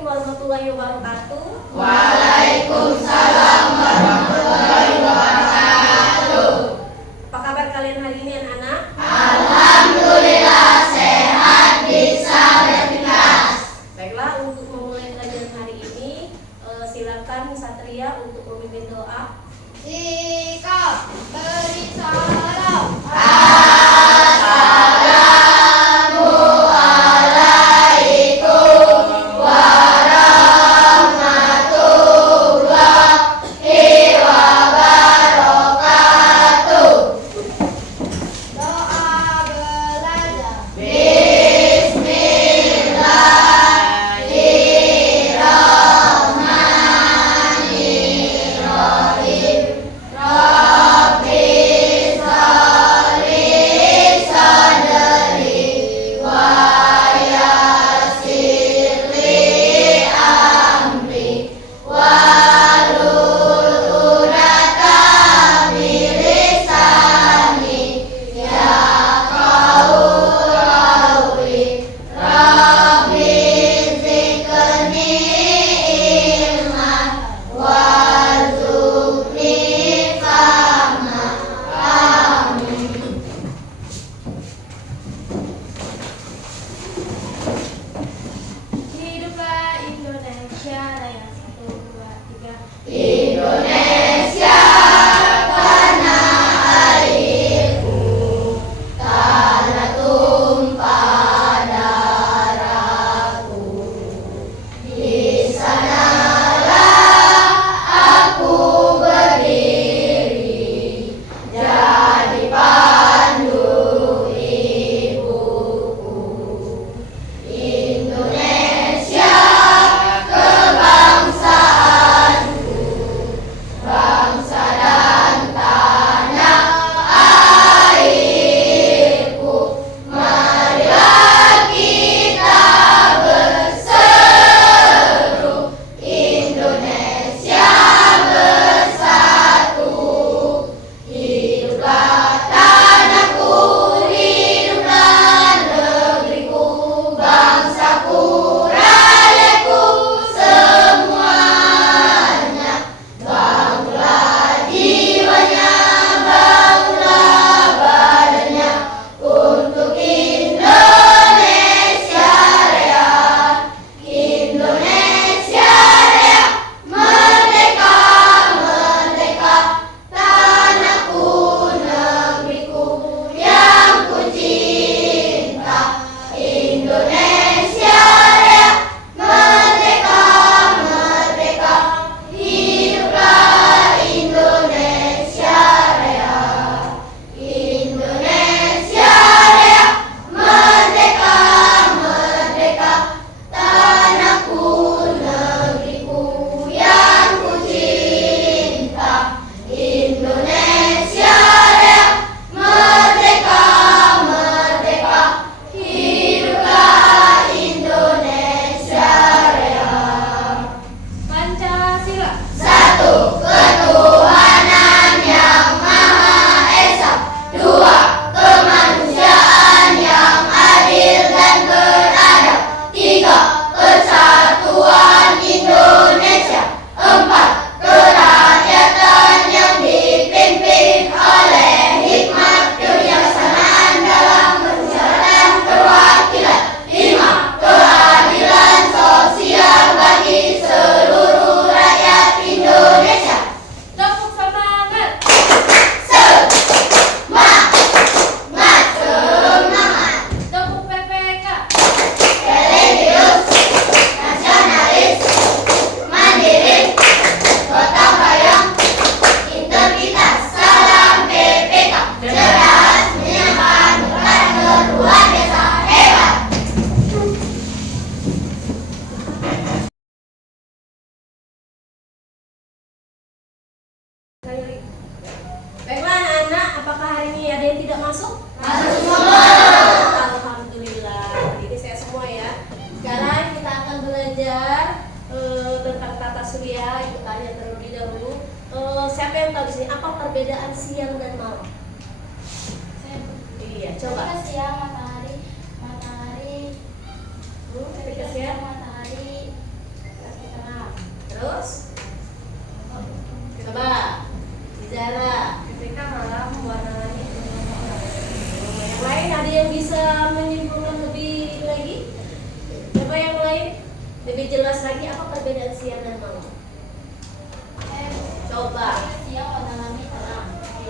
Assalamualaikum warahmatullahi wabarakatuh. Waalaikumsalam warahmatullahi wabarakatuh. Apa kabar kalian hari ini anak-anak? Alhamdulillah sehat, bisa berkelas. Baiklah, untuk memulai pelajaran hari ini silakan Satria untuk memimpin doa. Sikap beri salam. Assalamualaikum warahmatullahi wabarakatuh. yang bisa menyimpulkan lebih lagi? Coba yang lain lebih jelas lagi apa perbedaan siang dan malam? Coba. Siang warna langit terang,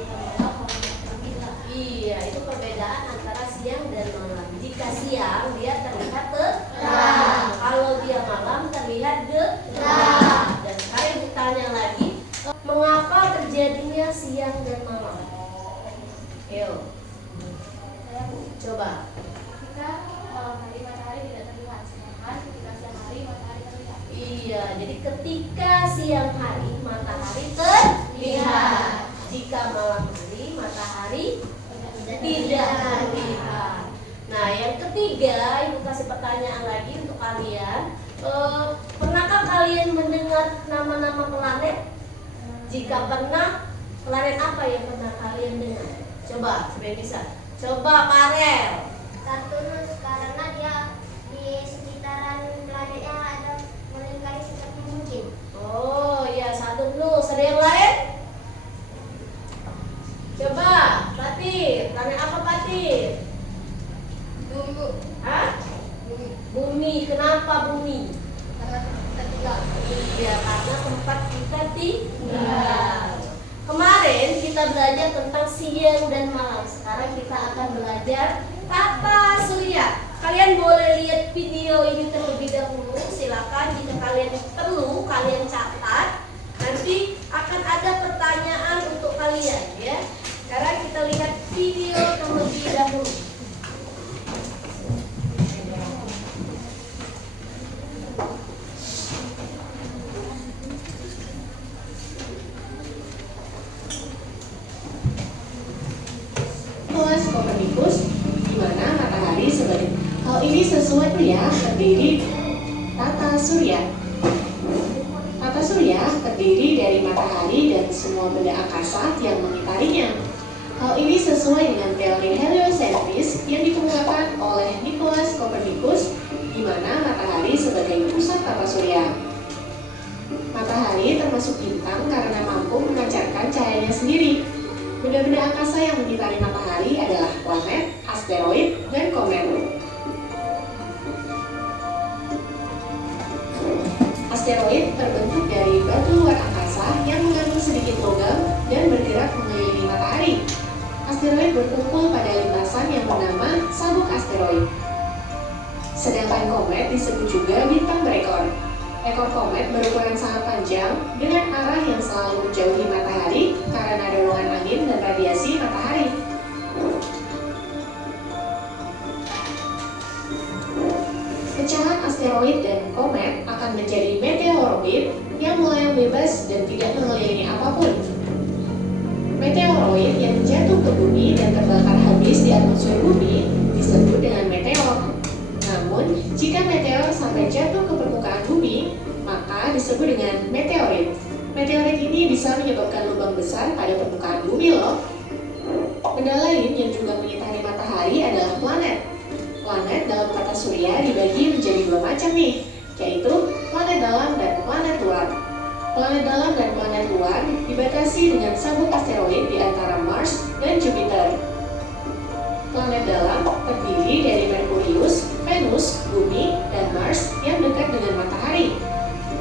malam warna gelap. Iya, itu perbedaan antara siang dan malam. Jika siang dia terlihat Terang. kalau dia malam terlihat Gelap. Dan sekarang ditanya lagi, mengapa terjadinya siang dan malam? Ayo, coba. Ketika malam hari matahari tidak terlihat, sedangkan ketika siang hari matahari terlihat. Iya, jadi ketika siang hari matahari terlihat. Jika malam hari matahari tidak terlihat. Nah, yang ketiga, Ibu kasih pertanyaan lagi untuk kalian. Pernahkah kalian mendengar nama-nama planet? Jika pernah, planet apa yang pernah kalian dengar? Coba, siapa yang bisa? Coba, Parel. Saturnus karena dia di sekitaran planetnya ada melingkari secepat mungkin. Oh, ya Saturnus. Ada yang lain? Coba, Fatir. Planet apa, Fatir? Bumi. Hah? Bumi. Kenapa bumi? Karena kita tinggal. Iya, karena tempat kita tinggal. Kemarin kita belajar tentang siang dan malam. Sekarang kita akan belajar tata surya. Kalian boleh lihat video ini terlebih dahulu. Silakan jika kalian perlu, kalian catat. Nanti akan ada pertanyaan untuk kalian ya. Sekarang kita lihat video terlebih dahulu. Nicholas Copernicus, di mana matahari sebagai hal ini sesuatu ya terdiri tata surya. Tata surya terdiri dari matahari dan semua benda angkasa yang mengitarinya. Hal ini sesuai dengan teori heliocentris yang dikemukakan oleh Nicholas Copernicus, di mana matahari sebagai pusat tata surya. Matahari termasuk bintang karena mampu memancarkan cahayanya sendiri. Benda-benda angkasa yang mengitari matahari adalah planet, asteroid, dan komet. Asteroid terbentuk dari batu luar angkasa yang mengandung sedikit logam dan bergerak mengelilingi matahari. Asteroid berkumpul pada lintasan yang bernama sabuk asteroid. Sedangkan komet disebut juga bintang berekor. Ekor komet berukuran sangat panjang dengan arah yang selalu menjauhi matahari karena dorongan angin dan radiasi matahari. Pecahan asteroid dan komet akan menjadi meteoroid yang melayang bebas dan tidak mengelilingi apapun. Meteoroid yang jatuh ke bumi dan terbakar habis di atmosfer bumi disebut dengan meteor. Namun, jika meteor sampai jatuh ke permukaan bumi, maka disebut dengan meteorit. Meteorit ini bisa menyebabkan lubang besar pada permukaan bumi loh. Benda lain yang juga mengitari matahari adalah planet. Planet dalam tata surya dibagi menjadi dua macam nih, yaitu planet dalam dan planet luar. Planet dalam dan planet luar dibatasi dengan sabuk asteroid di antara Mars dan Jupiter. Planet dalam terdiri dari Merkurius, Venus, Bumi, dan Mars yang dekat dengan matahari.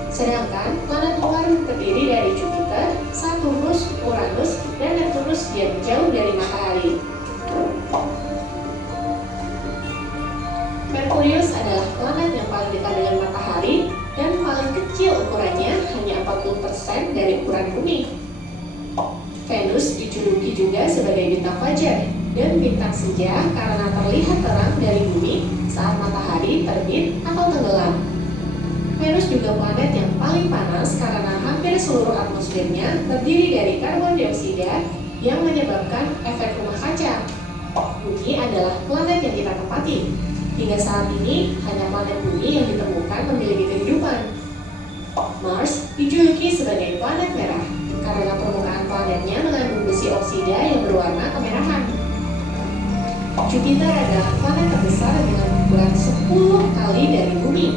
Sedangkan planet luar terdiri dari Jupiter, Saturnus, Uranus, dan Neptunus yang jauh dari matahari. Merkurius adalah planet yang paling dekat dengan matahari dan paling kecil ukurannya, hanya 40% dari ukuran bumi. Venus dijuluki juga sebagai bintang fajar dan bintang senja karena terlihat terang dari bumi saat matahari terbit atau tenggelam. Venus juga planet yang paling panas karena hampir seluruh atmosfernya terdiri dari karbon dioksida yang menyebabkan efek rumah kaca. Bumi adalah planet yang kita tempati. Hingga saat ini, hanya planet bumi yang ditemukan memiliki kehidupan. Mars dijuluki sebagai planet merah karena permukaan planetnya mengandung besi oksida yang berwarna kemerahan. Jupiter adalah planet terbesar dengan ukuran 10 kali dari bumi.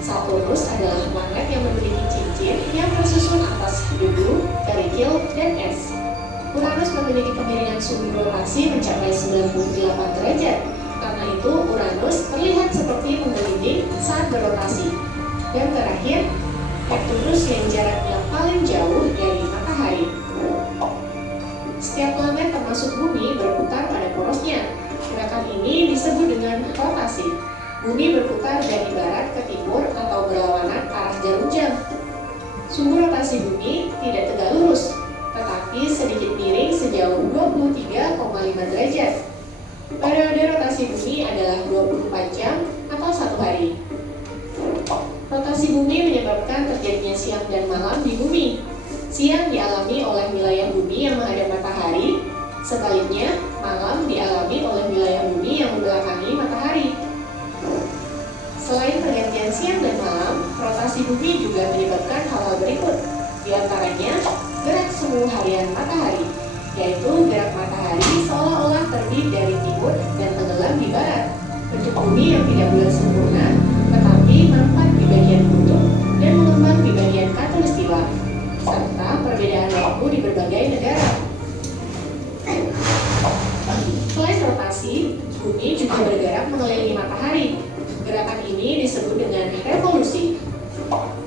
Saturnus adalah planet yang memiliki cincin yang tersusun atas debu, kerikil, dan es. Uranus memiliki kemiringan sumbu rotasi mencapai 98 derajat. Karena itu, Uranus terlihat seperti menggelinding saat berotasi. Dan terakhir, Neptunus yang jaraknya paling jauh dari matahari. Setiap planet termasuk Bumi berputar pada porosnya. Gerakan ini disebut dengan rotasi. Bumi berputar dari barat ke timur atau berlawanan arah jarum jam. Sumbu rotasi Bumi tidak tegak lurus, tetapi sedikit miring sejauh 23,5 derajat. Periode rotasi Bumi adalah 24 jam atau 1 hari. Rotasi Bumi menyebabkan terjadinya siang dan malam di Bumi. Siang dialami oleh wilayah Bumi yang menghadap matahari, sebaliknya malam dialami oleh wilayah Bumi yang membelakangi matahari. Selain pergantian siang dan malam, rotasi Bumi juga menyebabkan hal-hal berikut. Di antaranya, gerak semu harian matahari, yaitu gerak matahari seolah-olah terbit dari timur dan tenggelam di barat. Bentuk Bumi yang tidak bulat sempurna, tetapi merempat di bagian kutub dan mengembang di bagian khatulistiwa, serta perbedaan waktu di berbagai negara. Selain rotasi, Bumi juga bergerak mengelilingi matahari. Gerakan ini disebut dengan revolusi.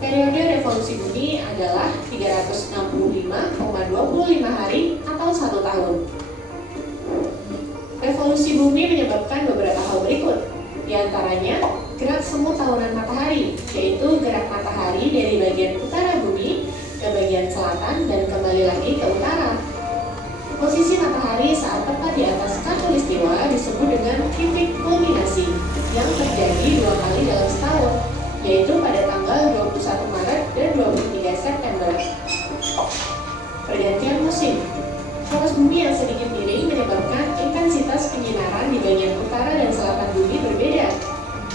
Periode revolusi Bumi adalah 365,25 hari atau 1 tahun. Revolusi Bumi menyebabkan beberapa hal berikut. Di antaranya, gerak semu tahunan matahari, yaitu gerak matahari dari bagian utara Bumi ke bagian selatan dan kembali lagi ke utara. Posisi matahari saat tepat di atas khatulistiwa disebut dengan titik kulminasi yang terjadi 2 kali dalam setahun, yaitu pada tanggal 21 Maret dan 23 September. Pergantian musim. Poros Bumi yang sedikit miring menyebabkan intensitas penyinaran di bagian utara dan selatan Bumi berbeda.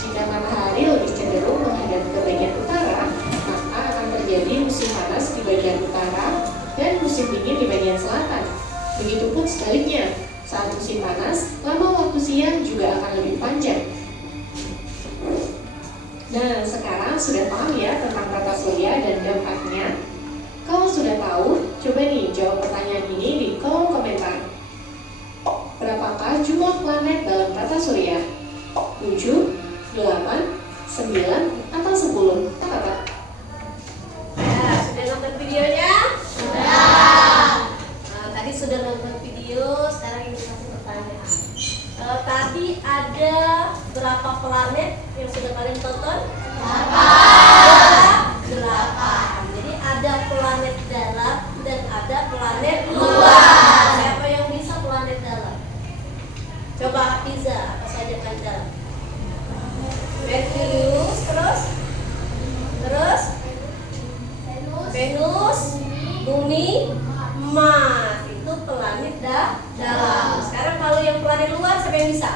Jika matahari lebih cenderung menghadap ke bagian utara, maka akan terjadi musim panas di bagian utara dan musim dingin di bagian selatan. Begitupun sebaliknya, saat musim panas, lama waktu siang juga akan lebih panjang. Nah, sekarang sudah paham ya tentang tata surya dan dampaknya? Kalau sudah tahu, coba nih jawab pertanyaan ini di kolom komentar. Berapakah jumlah planet dalam tata surya? 7, 8, 9, atau 10? Kata-kata. Ya, sudah nonton videonya? Tadi sudah nonton video, sekarang ini kasih pertanyaan. Tadi ada berapa planet yang sudah kalian tonton? 8. Jadi ada planet dalam dan ada planet luar. Siapa yang bisa planet dalam? Coba Hafiza, apa saja planet dalam? Merkurius, terus Venus, Bumi, Mars. Itu planet dalam. Sekarang kalau yang planet luar siapa yang bisa?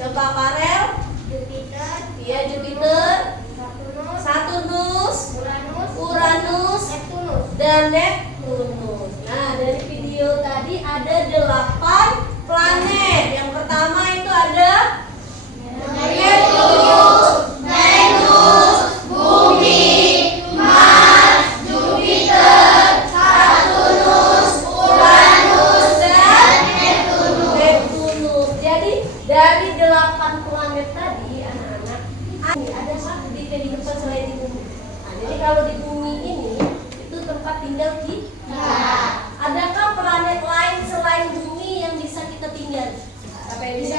Coba Farel. Jupiter, Iya, Jupiter, Saturnus, Saturnus, Uranus, Neptunus. dan Neptunus. Nah, dari video tadi ada 8 planet. Yang pertama itu ada Neptunus, Venus, Bumi, Mars, Jupiter, Saturnus, Uranus, dan Neptunus. Jadi dari 8 planet tadi, anak-anak, ada satu di kehidupan selain di bumi. Nah, jadi kalau di bumi ini itu tempat tinggal kita. Adakah planet lain selain bumi yang bisa kita tinggal? Apa yang bisa?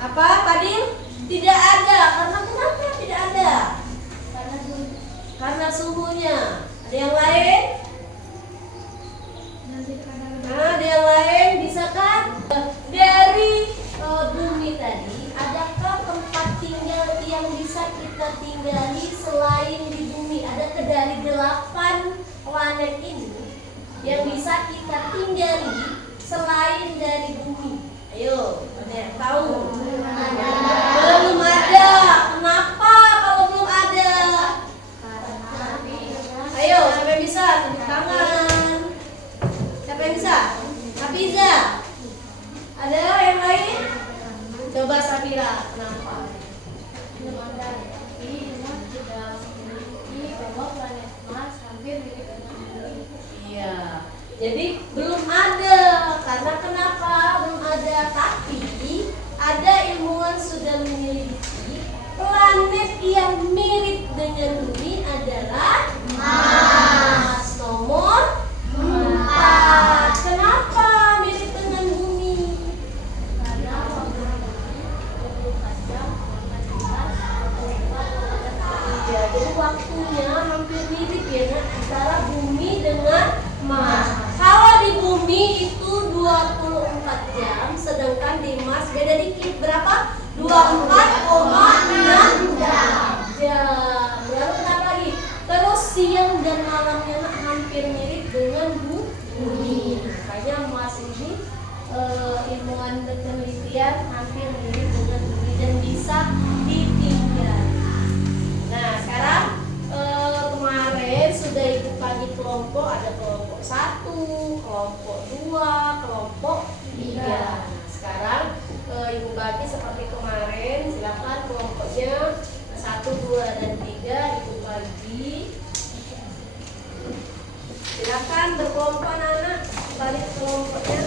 Apa, Fadil? Tidak ada. Karena kenapa tidak ada? Karena suhunya. Ada yang lain? Nah, ada yang lain bisa kan? Dari bumi tadi, adakah tempat tinggal yang bisa kita tinggali selain di bumi? Adakah dari 8 planet ini yang bisa kita tinggali selain dari bumi? Ayo, ada yang tahu? Belum ada. Kenapa kalau belum ada? Ayo, siapa yang bisa? Tunjuk tangan. Siapa yang bisa? Hafiza. Ada yang lain? Coba Safira, kenapa? Iya. Jadi belum ada. Karena kenapa belum ada? Tapi ada ilmuwan sudah menyelidiki planet yang mirip dengan bumi adalah Mars. Nomor 4. Kenapa mirip dengan bumi? Karena ya, jadi waktunya hampir mirip ya nak, antara bumi dengan Mars. Kalau di bumi itu 24 jam, sedangkan di Mars beda dikit. Berapa? 24,6 jam. Lalu kenapa lagi? Terus siang dan malamnya nak hampir mirip dengan bumi. Makanya Mars ini ilmuwan penelitian hampir mirip dengan bumi dan bisa ditinggal. Nah sekarang kemarin sudah ibu bagi kelompok, ada kelompok 1, kelompok 2, kelompok 3. Nah, sekarang ibu bagi seperti kemarin, silakan kelompoknya 1, 2, dan 3 ibu bagi. Silakan berkelompok anak-anak, balik kelompoknya.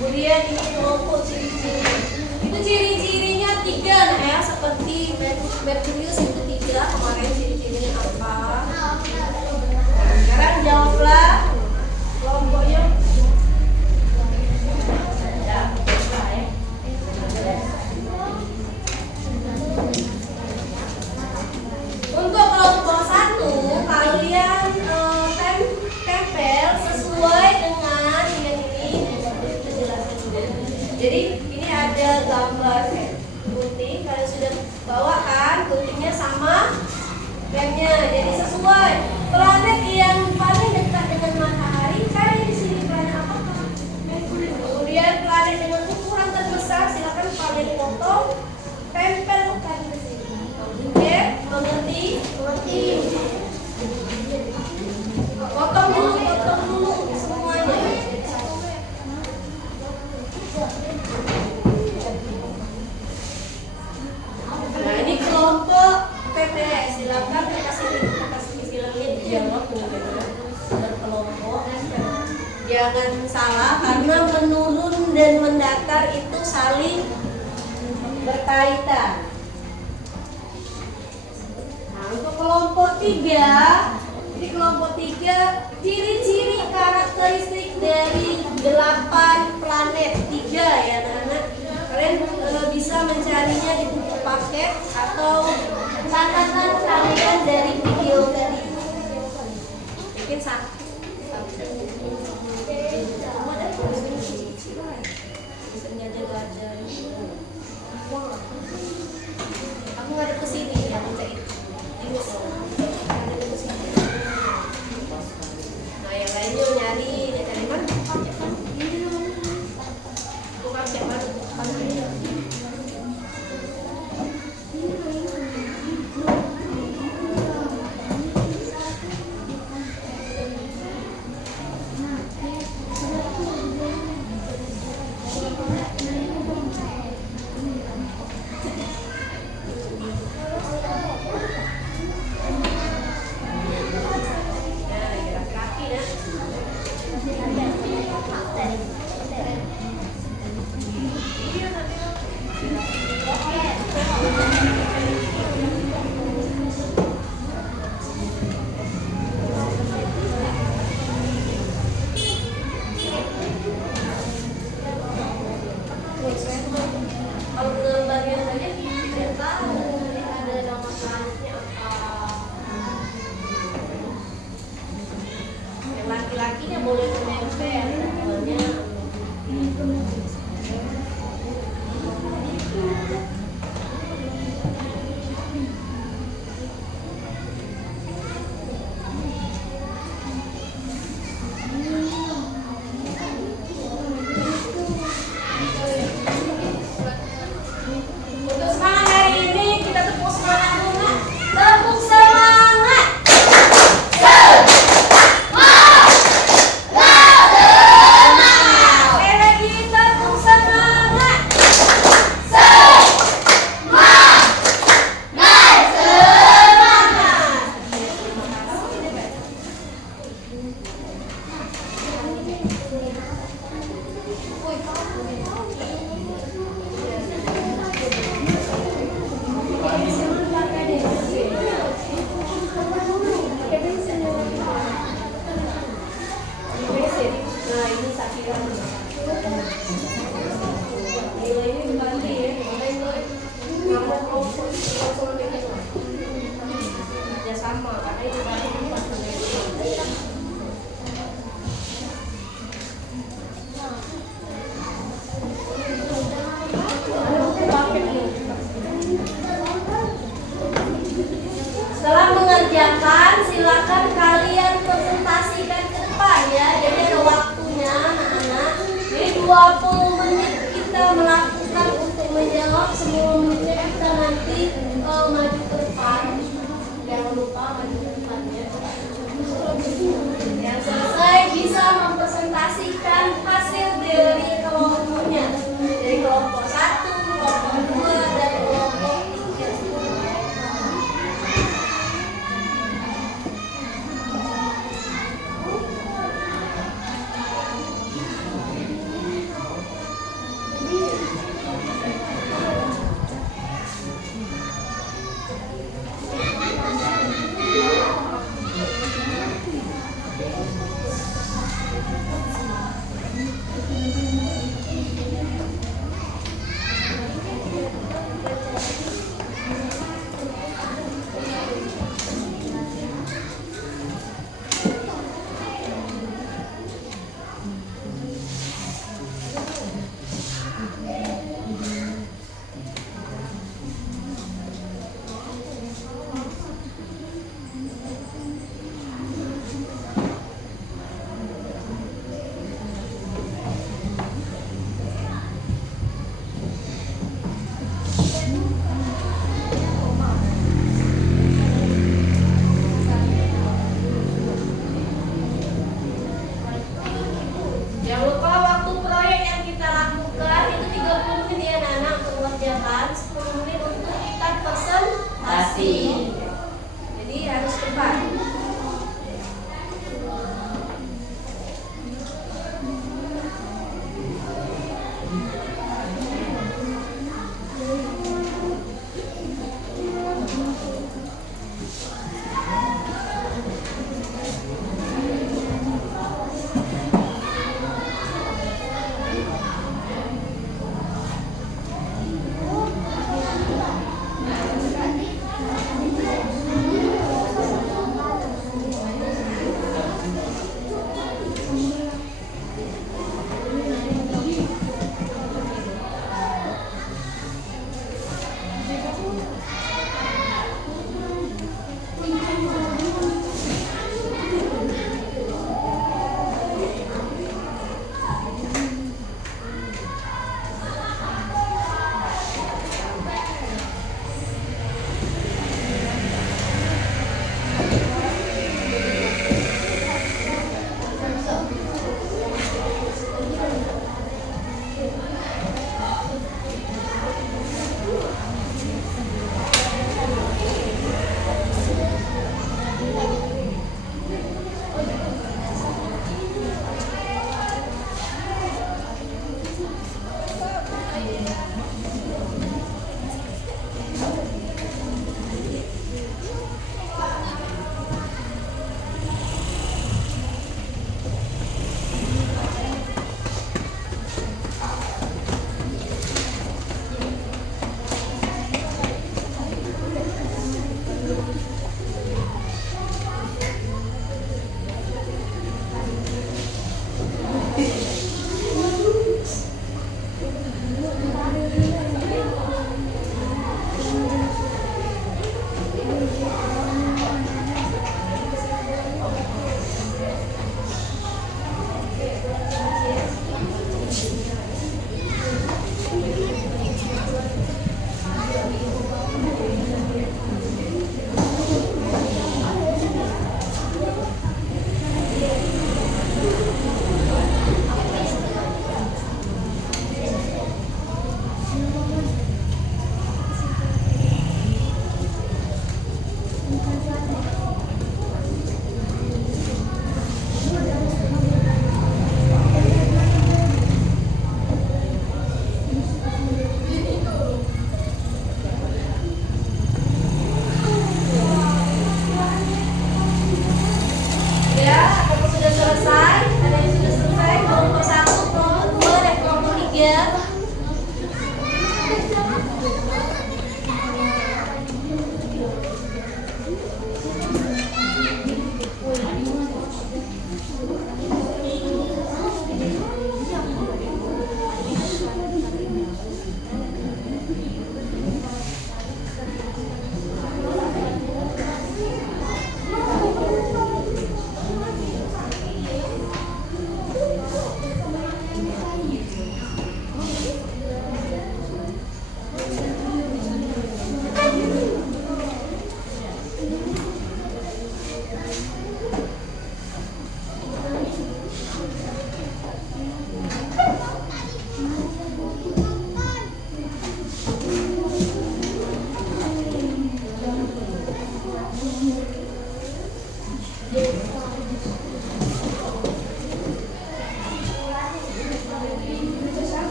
Kemudian ini kelompok ciri-ciri. Itu ciri-cirinya 3 nah ya, seperti Merkurius itu 3. Kemarin ciri-cirinya apa? Nah, sekarang jawablah kelompoknya. Untuk kelompok 1 kalian tempel sesuai dengan jadi ini ada gambar gunting, kalian sudah bawa kan guntingnya sama pennya, jadi sesuai planet yang paling dekat dengan matahari. Cari di sini planet apa? Kemudian planet dengan ukuran terbesar silakan kalian potong, tempelkan di sini. Oke, mengerti? Mengerti. Potong dulu semuanya. Nah ini kelompok PPS, silakan kasih filmnya dijawab dengan berkelompok. Jangan salah karena menurun dan mendatar itu saling berkaitan. Nah untuk kelompok 3, di kelompok 3 ciri-ciri karakteristik dari 8 planet 3 ya anak-anak. Kalian bisa mencarinya di buku paket atau catatan kalian dari video tadi. Mungkin satu. Kamu ada misalnya ada gajah. Aku nggak ada kesini ya baca itu. Ingat dong. Ada kesini. Nah yang lainnya nyari mana? Bukan siapa? Kalau dengan bagian saja tidak tahu ada nama planetnya apa. Yang laki-lakinya boleh menempel, namanya 20 menit kita melakukan untuk menjawab. Semua menitnya kita nanti maju ke depan. Jangan lupa maju ke depannya. Yang selesai bisa mempresentasikan hasil dari kelompoknya, dari kelompok 1, kelompok 2, dan kelompok 3.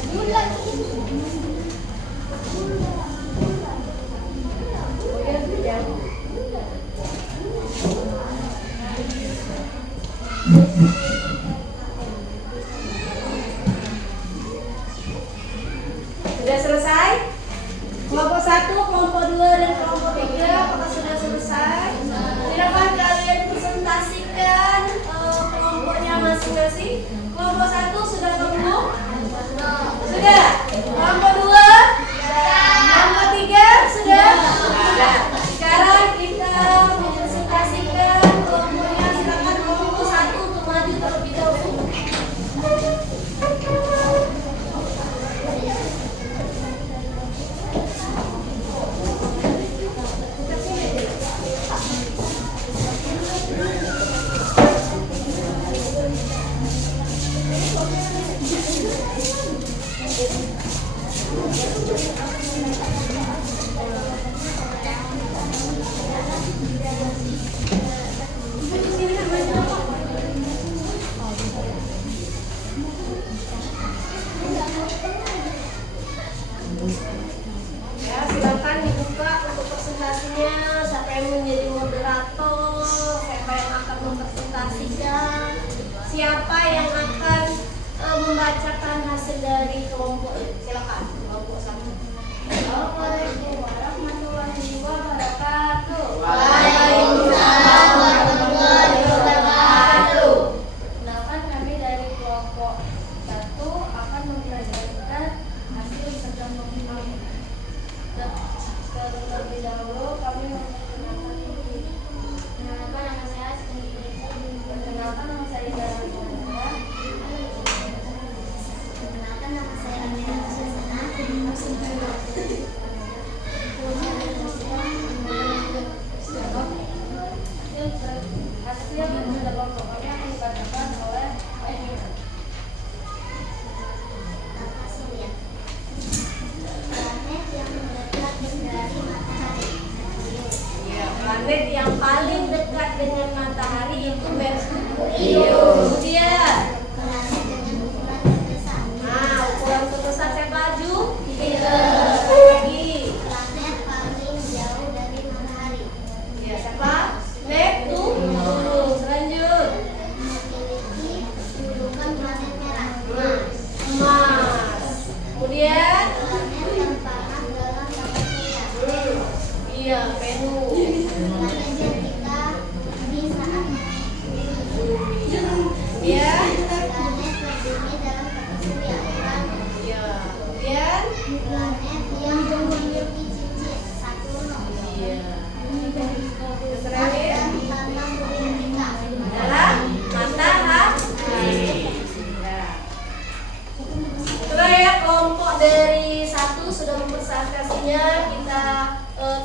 Maju lagi. Sudah selesai? Kelompok 1, kelompok 2, dan kelompok 3 apakah sudah selesai? Silakan kalian presentasikan kelompoknya masing-masing. Kelompok 1 sudah ketemu? Sudah? Kelompok 2? Kelompok 3 sudah? Sudah. Sekarang kita mempresentasikan kelompoknya. Silakan kelompok 1 untuk maju terlebih dahulu. Ya, silakan dibuka untuk presentasinya. Siapa yang menjadi moderator, siapa yang akan mempresentasikan, siapa yang akan membacakan hasil dari kelompok ini. Silakan kelompok 1. Assalamualaikum warahmatullahi wabarakatuh. Waalaikumsalam warahmatullahi wabarakatuh. Kenalkan, kami dari kelompok 1 akan mempelajarikan hasil serta penghitungan. Terlebih dahulu kami memperkenalkan diri. Perkenalkan, nama saya Perkenalkan, nama saya Ida Ramona. Perkenalkan, nama saya Amira Susana. Hasil pada pokoknya akan dibacakan oleh Amira. Planet yang mendekat dari matahari. Ya, planet yang paling dekat dengan matahari itu Merkurius. Kemudian, Planet dengan ukuran terbesar. nah, ukuran terbesar siapa Ju? Lagi. Planet paling jauh dari matahari. Ya, siapa? Neptunus. Lanjut. Memiliki julukan planet merah. Mars. Kemudian, Planet terpanas dalam tata surya. iya, Venus. Planet yang kita di saat Iya. planet berdiri dalam tata surya. Iya. Kemudian, Planet yang memiliki cincin Saturnus. iya. Yang terakhir, Tata surya kita. adalah matahari. Ya. Setelah ya kelompok dari 1 sudah mempresentasinya, kita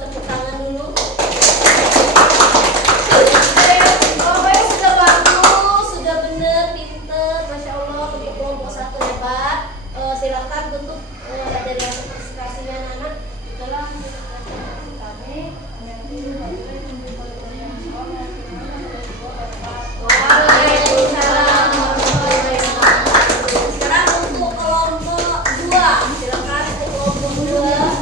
tepuk tangan dulu. Kelompoknya sudah bagus, sudah benar, pinter, masya Allah. Untuk kelompok 1 hebat. Silakan tutup dari hasil presentasinya anak-anak. Itulah kami Waalaikumsalam warahmatullahi wabarakatuh. Sekarang untuk kelompok 2, silakan untuk kelompok 2.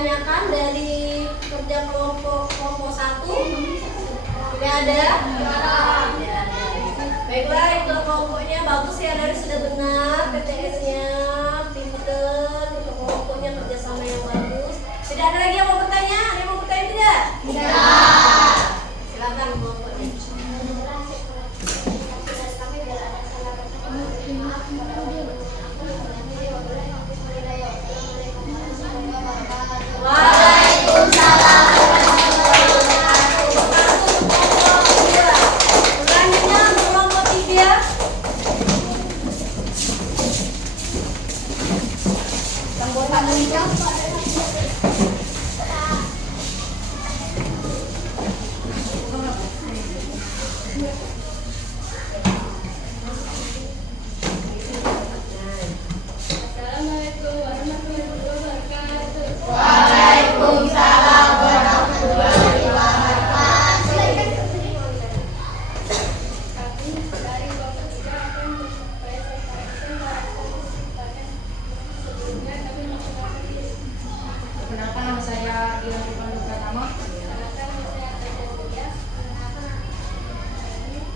ditanyakan dari kerja kelompok 1? Tidak ada? Tidak ada. Baiklah, itu kelompoknya bagus ya, dari sudah benar PTS-nya, pinter, untuk kelompoknya kerjasama yang bagus. Tidak ada lagi yang mau bertanya? Ada yang mau bertanya tidak? Tidak. Silakan kelompoknya. Waalaikumsalam warahmatullahi wabarakatuh. Bertanya untuk kelompok 3. Assalamualaikum warahmatullahi wabarakatuh. Waalaikumsalam warahmatullahi wabarakatuh. Kami dari kelompok 3 akan mempresentasikan karakteristik pada sebelumnya kami memperkenalkan diri. Perkenalkan, nama saya Ilham Irfan Pratama. Perkenalkan nama saya Aida Surya.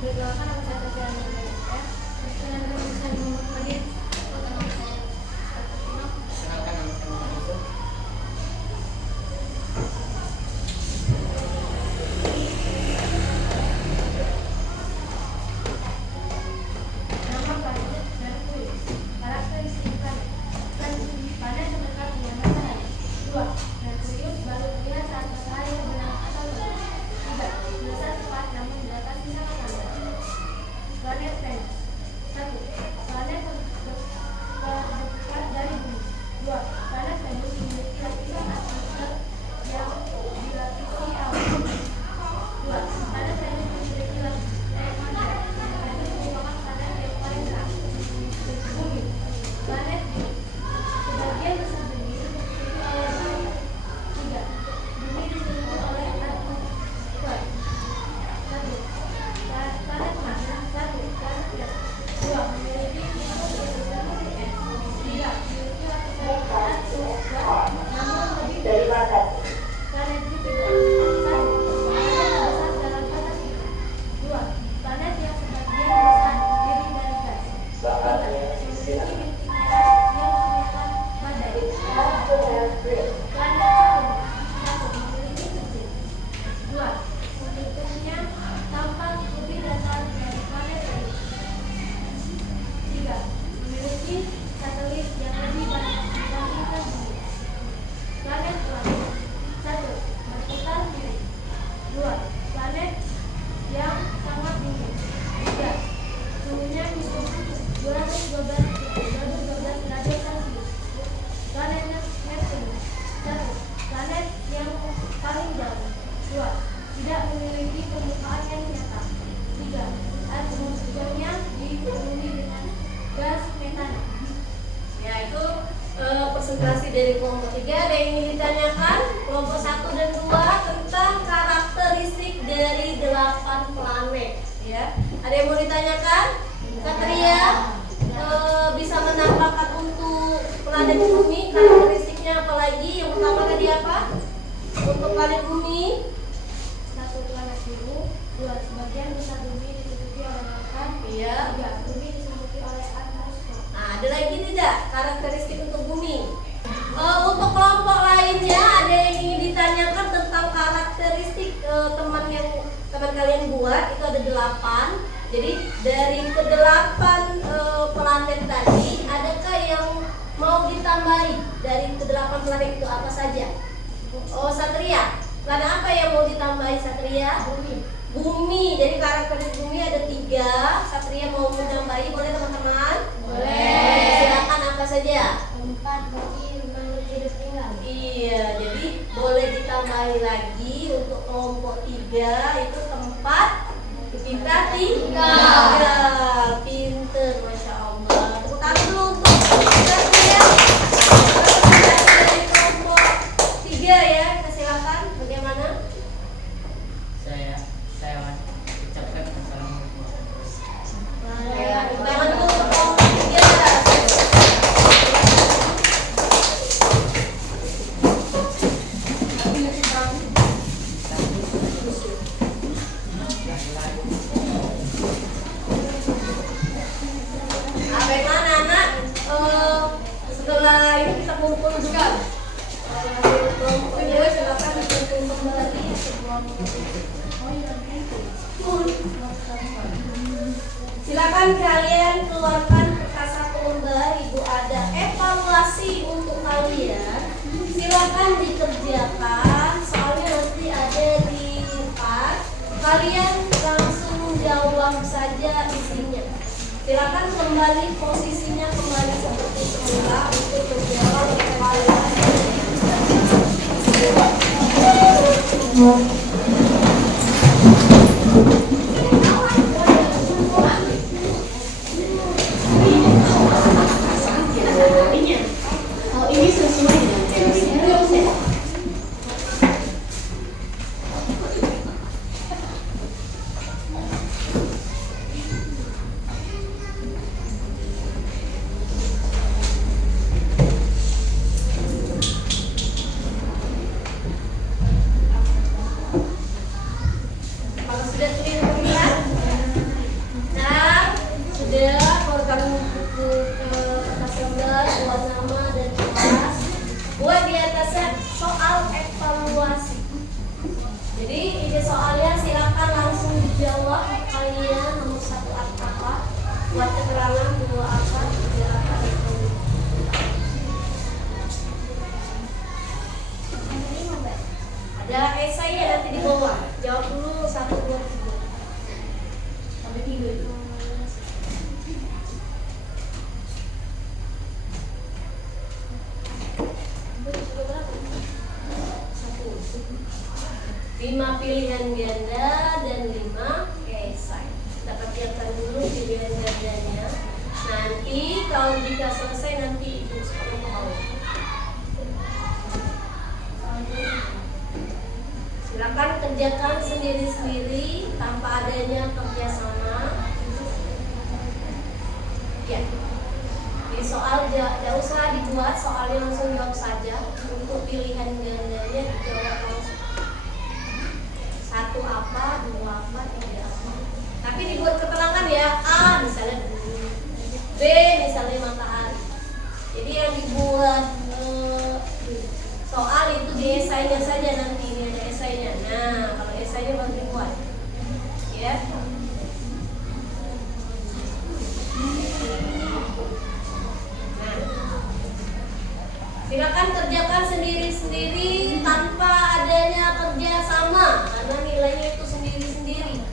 Perkenalkan nama saya Sofia Nurhayati. Perkenalkan nama saya Muhammad Fadil. Perkenalkan, nama saya Muhammad Yusuf. Nama planet Merkuri. Karakteristik planet. Planet terdekat dengan matahari. 2. Merkurius baru terlihat saat matahari terbenam atau terbit. 3. Besar tepat namun di atas sangat lambat. Planet Venus. 1. Planet terdekat dari bumi. 2. Planet Venus memiliki lapisan atmosfer yang dilapisi awan. 2. Planet Venus memiliki lapisan mandat. Venus merupakan planet yang paling terang. Bumi. Planet bumi. Sebagian besar bumi dikelilingi oleh bumi. 3. Bumi dikelilingi oleh atmosfer. 1. Planet Mars. 1. Planet Venus. 2. Memiliki fitur yang berbeda. 3. Memiliki lapisan atmosfer namun lebih dari batas. Planet Jupiter. 1. Planet terbesar dalam batas bumi. 2. Planet yang sebagian besar terdiri dari gas. 3. Memiliki bintik merah yang kelihatan badai. Planet Saturn. 1. Memiliki mesin. 2. Bentuknya tampak lebih datar dari planet lain. 3. Memiliki satelit yang lebih banyak dibandingkan bumi. Planet Uranus. 1. Berputar miring. 2. Planet yang sangat dingin. 3. Suhunya minus 212 derajat Celcius. Planet Neptunus. 1. Planet yang paling jauh. 2. Tidak memiliki permukaan yang nyata. 3. Atmosfernya dipenuhi dengan gas metana. Ya, itu presentasi dari kelompok 3. Ada yang ingin ditanyakan? Kelompok 1 dan 2 tentang karakteristik dari 8 planet. Ya, ada yang mau ditanyakan? Satria bisa menampakkan untuk planet bumi karakteristiknya apa lagi? Yang pertama tadi apa? Untuk planet bumi. 1. Planet biru. 2. Sebagian besar bumi diliputi oleh lautan. Iya. 3. Bumi diselimuti oleh atmosfer. Nah, ada lagi tidak karakteristik untuk bumi? Untuk kelompok lainnya ada yang ingin ditanyakan tentang karakteristik teman kalian buat itu ada 8. Jadi dari ke-8 planet tadi adakah yang mau ditambahi dari ke-8 planet itu apa saja? Oh, Satria. Planet apa yang mau ditambahi Satria? Bumi. Bumi. Jadi karakteristik bumi ada 3. Satria mau menambahi, boleh teman-teman? Boleh. Silakan apa saja? 4. Bumi makhluk hidup tinggal. Iya, jadi boleh ditambahi lagi untuk kelompok 3 itu tempat kita tinggal. Pinter, Masya Allah. Tepuk tangan dulu untuk Satria. Dari kelompok 3 ya, kita silakan. Bagaimana? Saya ucapkan assalamualaikum warahmatullahi Ya, tepuk tangan dulu untuk kelompok 3. itu kita kumpul juga. Hasil kelompoknya silakan dikumpul kembali sebelum silakan kalian keluarkan kertas satu lembar. Ibu ada evaluasi untuk kalian. Silakan dikerjakan. Soalnya nanti ada di part. Kalian langsung jawab saja isinya. Silakan kembali posisinya kembali seperti semula untuk menjawab evaluasi. Hal ini sesuai dengan teori Harrison. Kalau sudah terlihat, nah sudah keluarkan buku kertas lembar, buat nama dan kelas, buat di atasnya soal evaluasi. Jadi ini soalnya silakan langsung dijawab kalian nomor 1 apa, buat keterangan 2 apa, 3 apa itu. Ada esainya nanti di bawah. Jawab dulu 1, 2, 3. Sampai 3 itu. Satu. 5 pilihan ganda dan 5 esai. Kita kerjakan dulu pilihan gandanya. Nanti kalau jika selesai nanti ibu sekolah mau. Silakan kerjakan sendiri-sendiri tanpa adanya kerjasama. Ya. Jadi soal tidak usah dibuat, soalnya langsung jawab saja. Untuk pilihan gandanya dijawab langsung. 1 apa, 2 apa, 3 apa. Tapi dibuat keterangan ya. A misalnya bumi, B misalnya matahari. Jadi yang dibuat soal itu di esainya saja nanti, ini ada esainya. Nah, kalau esainya baru dibuat. Ya. Nah. Silakan kerjakan sendiri-sendiri tanpa adanya kerja sama karena nilainya itu sendiri-sendiri.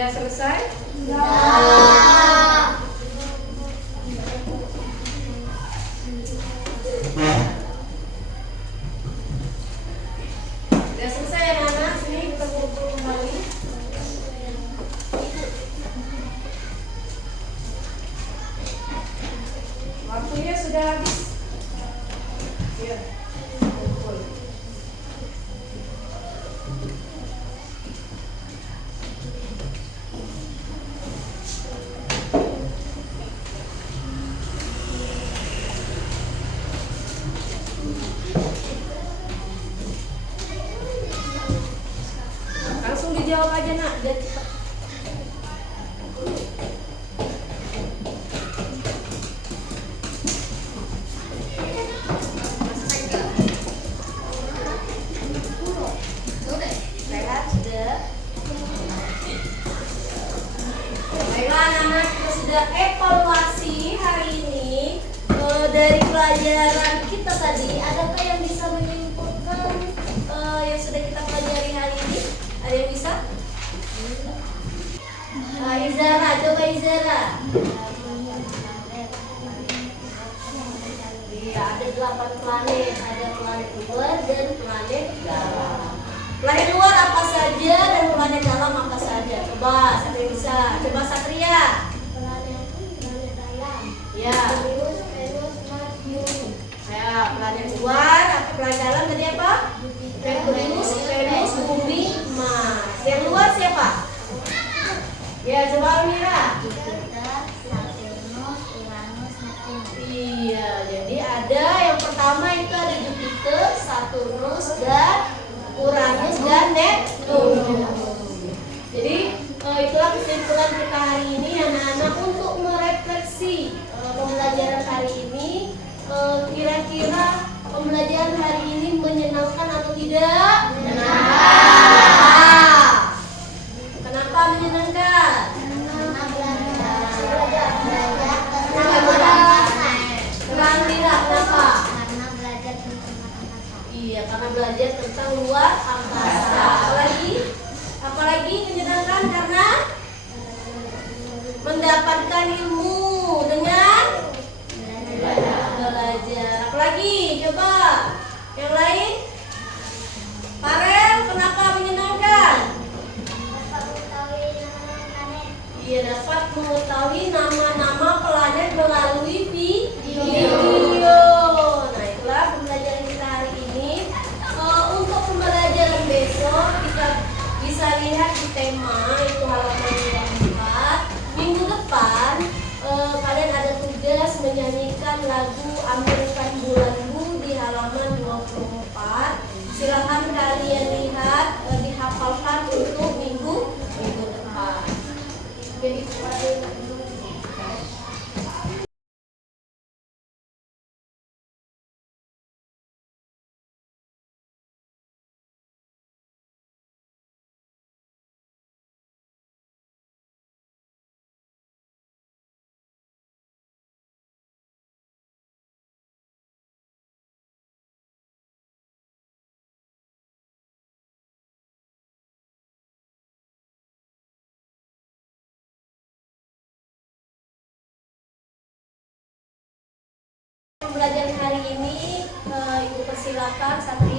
Sudah selesai? Sudah selesai ya anak-anak? Sini kita kumpul kembali. Waktunya sudah habis. Ya. Kumpul. Langsung dijawab aja nak, biar cepat. Sehat sudah. Baiklah anak-anak, kita sudah evaluasi hari ini dari pelajaran kita tadi. Adakah yang bisa menyimpulkan yang sudah kita pelajari hari ini? Ada yang bisa? Izara, coba Izara. Iya, ada 8 planet. Ada planet luar dan planet dalam. Planet luar apa saja dan planet dalam apa saja? Coba, siapa yang bisa? Coba Satria. Planet dalam. Ya. Venus, Mars, Bumi. Ya, planet luar, apa planet dalam tadi apa? Venus, Bumi, Mars. Yang luar siapa? Ya, coba Almira. Jupiter, Saturnus, Uranus, Neptunus. Iya, jadi ada yang pertama itu ada Jupiter, Saturnus, dan Uranus dan Neptunus. Jadi itulah kesimpulan kita hari ini anak-anak untuk merefleksi pembelajaran hari ini. Kira-kira pembelajaran hari ini menyenangkan atau tidak? Menyenangkan. Kenapa menyenangkan? Terang tidak, kenapa? Karena belajar tentang angkasa. Iya, karena belajar tentang luar angkasa. Apalagi menyenangkan karena mendapatkan ilmu dengan belajar. Apalagi, coba yang lain. Farel, kenapa menyenangkan? Dapat mengetahui nama-nama planet. Iya, dapat mengetahui nama-nama planet melalui video. Nah, itulah pembelajaran kita hari ini. Untuk pembelajaran besok kita bisa lihat di tema itu halaman 24. Minggu depan kalian ada tugas menyanyikan lagu American Bulanku di halaman 24. Silakan kalian lihat, dihafalkan untuk minggu depan. Jadi pembelajaran hari ini Ibu persilakan satu